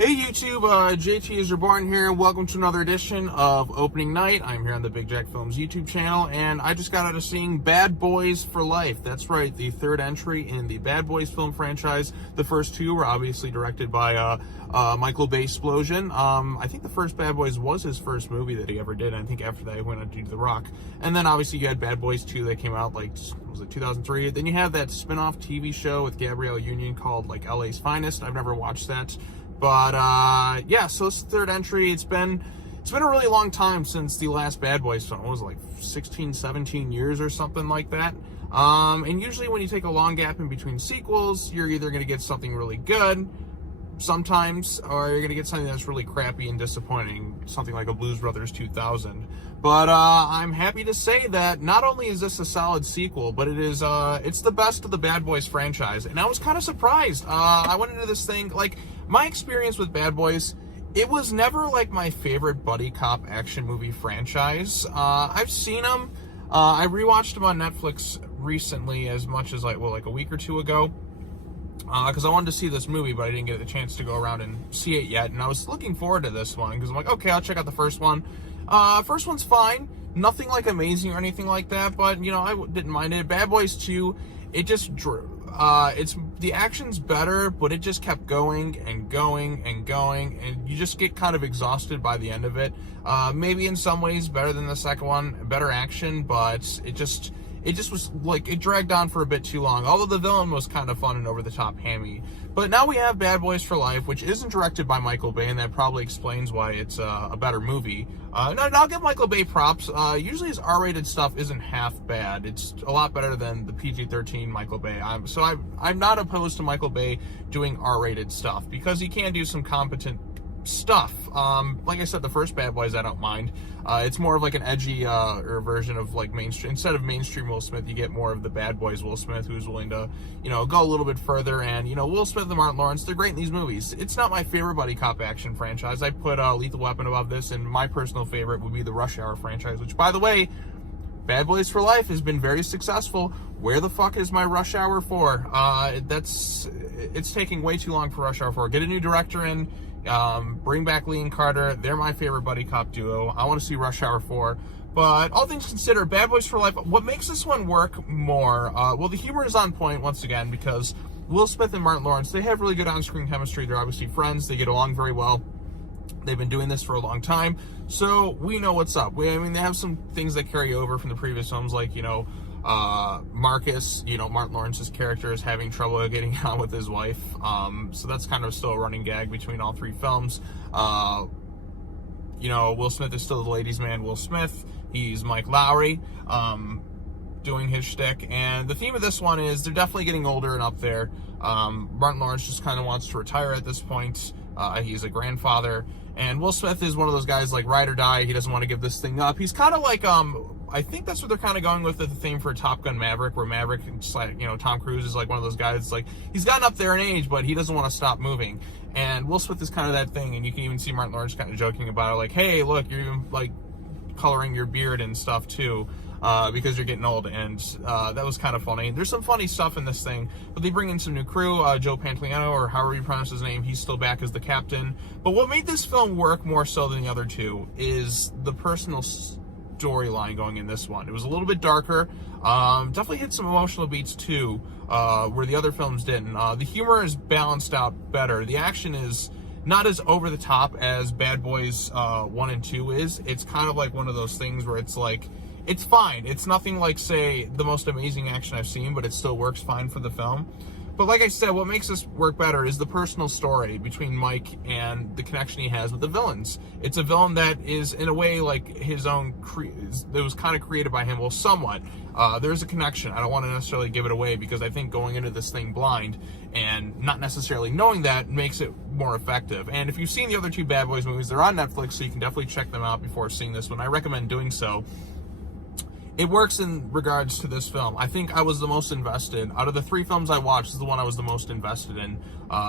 Hey YouTube, JTIsReborn here. Welcome to another edition of Opening Night. I'm here on the BigJackFilms YouTube channel, and I just got out of seeing Bad Boys for Life. That's right, the third entry in the Bad Boys film franchise. The first two were obviously directed by Michael Bay Explosion. I think the first Bad Boys was his first movie that he ever did. I think after that he went on to do The Rock. And then obviously you had Bad Boys 2 that came out like, was it 2003? Then you have that spin-off TV show with Gabrielle Union called like LA's Finest. I've never watched that. But, yeah, so it's the third entry. It's been a really long time since the last Bad Boys film. It was like 16, 17 years or something like that. And usually when you take a long gap in between sequels, you're either going to get something really good sometimes, or you're going to get something that's really crappy and disappointing, something like a Blues Brothers 2000. But I'm happy to say that not only is this a solid sequel, but it's the best of the Bad Boys franchise. And I was kind of surprised. I went into this thing, like, my experience with Bad Boys, it was never like my favorite buddy cop action movie franchise. I've seen them. I rewatched them on Netflix recently, as much as like a week or two ago, because I wanted to see this movie, but I didn't get the chance to go around and see it yet. And I was looking forward to this one because I'm like, okay, I'll check out the first one. First one's fine, nothing like amazing or anything like that, but you know, I didn't mind it. Bad Boys 2, it just the action's better, but it just kept going and going and going, and you just get kind of exhausted by the end of it. Maybe in some ways better than the second one, better action, but it just was like, it dragged on for a bit too long, although the villain was kind of fun and over-the-top hammy. But now we have Bad Boys for Life, which isn't directed by Michael Bay, and that probably explains why it's a better movie. And I'll give Michael Bay props. Usually his R-rated stuff isn't half bad. It's a lot better than the PG-13 Michael Bay. I'm not opposed to Michael Bay doing R-rated stuff, because he can do some competent stuff. Like I said, the first Bad Boys I don't mind. It's more of like an edgy version of like mainstream. Instead of mainstream Will Smith, you get more of the Bad Boys Will Smith, who's willing to, you know, go a little bit further. And you know, Will Smith and Martin Lawrence, they're great in these movies. It's not my favorite buddy cop action franchise. I put Lethal Weapon above this, and my personal favorite would be the Rush Hour franchise, which, by the way, Bad Boys for Life has been very successful. Where the fuck is my Rush Hour 4? It's taking way too long for Rush Hour 4. Get a new director in. Bring back Lee and Carter. They're my favorite buddy cop duo. I want to see Rush Hour 4. But all things considered, Bad Boys for Life, what makes this one work more, well, the humor is on point once again, because Will Smith and Martin Lawrence, they have really good on-screen chemistry. They're obviously friends. They get along very well. They've been doing this for a long time, so we know what's up. I mean, they have some things that carry over from the previous films, like, you know, Marcus, you know, Martin Lawrence's character is having trouble getting on with his wife. So that's kind of still a running gag between all three films. You know, Will Smith is still the ladies' man, Will Smith. He's Mike Lowry, doing his shtick. And the theme of this one is they're definitely getting older and up there. Martin Lawrence just kind of wants to retire at this point. He's a grandfather. And Will Smith is one of those guys like ride or die. He doesn't want to give this thing up. He's kind of like, I think that's what they're kind of going with the theme for Top Gun Maverick, where Maverick, like, you know, Tom Cruise is like one of those guys, like, he's gotten up there in age, but he doesn't want to stop moving. And Will Smith is kind of that thing, and you can even see Martin Lawrence kind of joking about it, like, hey, look, you're even, like, coloring your beard and stuff, too, because you're getting old. And that was kind of funny. There's some funny stuff in this thing, but they bring in some new crew. Joe Pantoliano, or however you pronounce his name, he's still back as the captain. But what made this film work more so than the other two is the personal storyline going in this one. It was a little bit darker. Definitely hit some emotional beats too, where the other films didn't. The humor is balanced out better. The action is not as over the top as Bad Boys 1 and 2 is. It's kind of like one of those things where it's like, it's fine. It's nothing like, say, the most amazing action I've seen, but it still works fine for the film. But like I said, what makes this work better is the personal story between Mike and the connection he has with the villains. It's a villain that is, in a way, like his own, that was kind of created by him. Well, somewhat. There's a connection. I don't want to necessarily give it away, because I think going into this thing blind and not necessarily knowing that makes it more effective. And if you've seen the other two Bad Boys movies, they're on Netflix, so you can definitely check them out before seeing this one. I recommend doing so. It works in regards to this film. I think I was the most invested. Out of the three films I watched, this is the one I was the most invested in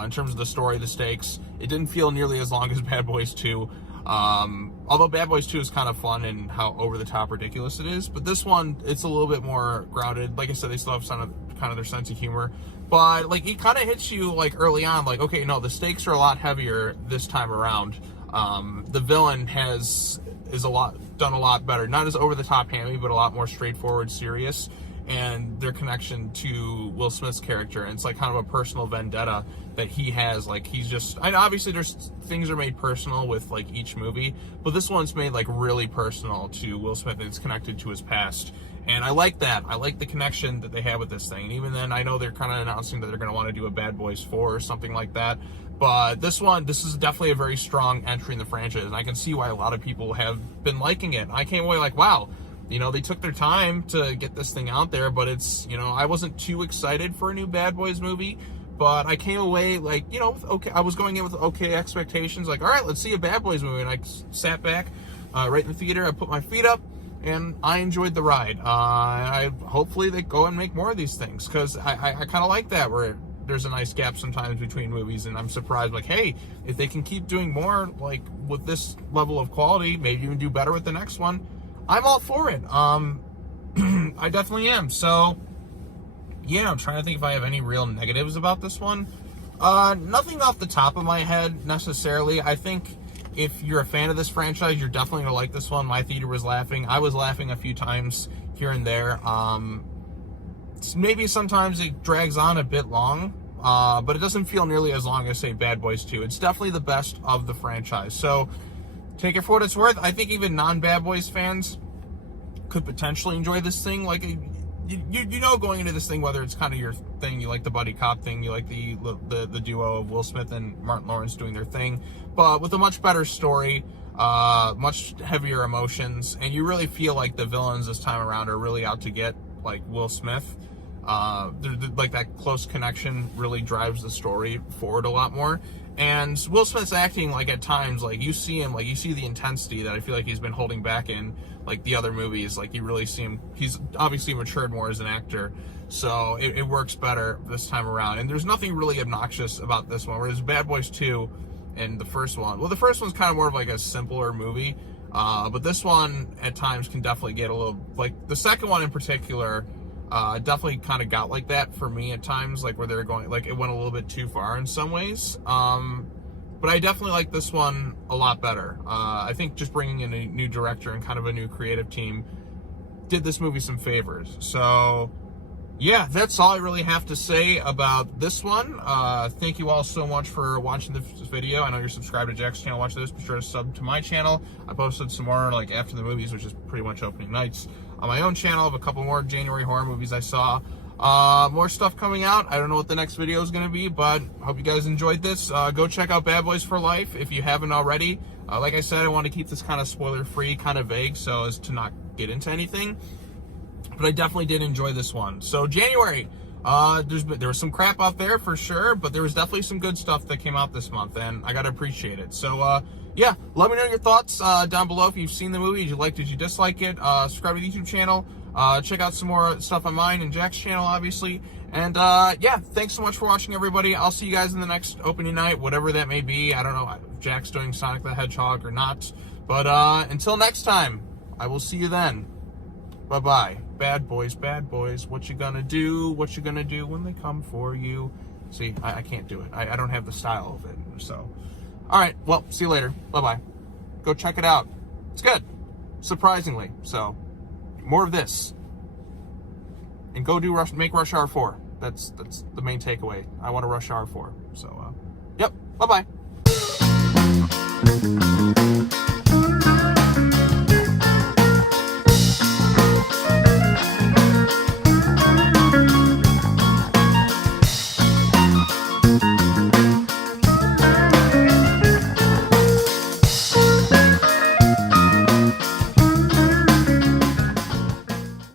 terms of the story, the stakes. It didn't feel nearly as long as Bad Boys 2. Although Bad Boys 2 is kind of fun and how over-the-top ridiculous it is. But this one, it's a little bit more grounded. Like I said, they still have some kind of their sense of humor. But like, he kind of hits you like early on, like, okay, no, the stakes are a lot heavier this time around. The villain done a lot better, not as over the top hammy, but a lot more straightforward, serious. And their connection to Will Smith's character, and it's like kind of a personal vendetta that he has. Like, he's just, I know obviously there's things are made personal with like each movie, but this one's made like really personal to Will Smith, and it's connected to his past. And I like that. I like the connection that they have with this thing. And even then, I know they're kind of announcing that they're going to want to do a Bad Boys 4 or something like that. But this is definitely a very strong entry in the franchise, and I can see why a lot of people have been liking it. I came away like, wow, you know, they took their time to get this thing out there, but it's, you know, I wasn't too excited for a new Bad Boys movie, but I came away like, you know, okay, I was going in with okay expectations, like, all right, let's see a Bad Boys movie. And I sat back right in the theater, I put my feet up, and I enjoyed the ride. Hopefully they go and make more of these things, because I kind of like that, where there's a nice gap sometimes between movies, and I'm surprised, like, hey, if they can keep doing more, like, with this level of quality, maybe even do better with the next one, I'm all for it. I definitely am. So, yeah, I'm trying to think if I have any real negatives about this one. Nothing off the top of my head, necessarily. I think if you're a fan of this franchise, you're definitely going to like this one. My theater was laughing. I was laughing a few times here and there. Maybe sometimes it drags on a bit long, but it doesn't feel nearly as long as, say, Bad Boys 2. It's definitely the best of the franchise. So take it for what it's worth. I think even non-Bad Boys fans could potentially enjoy this thing. Like, you know, going into this thing, whether it's kind of your thing, you like the buddy cop thing, you like the duo of Will Smith and Martin Lawrence doing their thing, but with a much better story, much heavier emotions, and you really feel like the villains this time around are really out to get like Will Smith. Like that close connection really drives the story forward a lot more. And Will Smith's acting, like, at times, like, you see him, like, you see the intensity that I feel like he's been holding back in, like, the other movies. Like, you really see him, he's obviously matured more as an actor, so it works better this time around. And there's nothing really obnoxious about this one, whereas Bad Boys 2 and the first one, well, the first one's kind of more of like a simpler movie, but this one at times can definitely get a little, like, the second one in particular, definitely kind of got like that for me at times, like where they're going, like it went a little bit too far in some ways. But I definitely like this one a lot better. I think just bringing in a new director and kind of a new creative team did this movie some favors. So yeah, that's all I really have to say about this one. Thank you all so much for watching this video. I know you're subscribed to Jack's channel, watch this. Be sure to sub to my channel. I posted some more like after the movies, which is pretty much opening nights, on my own channel of a couple more January horror movies I saw. More stuff coming out. I don't know what the next video is going to be, but hope you guys enjoyed this. Go check out Bad Boys for Life if you haven't already. Like I said, I want to keep this kind of spoiler-free, kind of vague, so as to not get into anything. But I definitely did enjoy this one. So January, there was some crap out there for sure, but there was definitely some good stuff that came out this month, and I gotta appreciate it. So yeah, let me know your thoughts down below if you've seen the movie. Did you like it? Did you dislike it? Subscribe to the YouTube channel. Check out some more stuff on mine and Jack's channel, obviously. And yeah, thanks so much for watching, everybody. I'll see you guys in the next opening night, whatever that may be. I don't know if Jack's doing Sonic the Hedgehog or not, but until next time, I will see you then. Bye-bye. Bad boys, what you gonna do? What you gonna do when they come for you? See, I can't do it. I don't have the style of it, so. All right, well, see you later. Bye-bye. Go check it out. It's good, surprisingly. So, more of this. And go do make Rush Hour 4. That's the main takeaway. I want to Rush Hour 4. So, yep, bye-bye.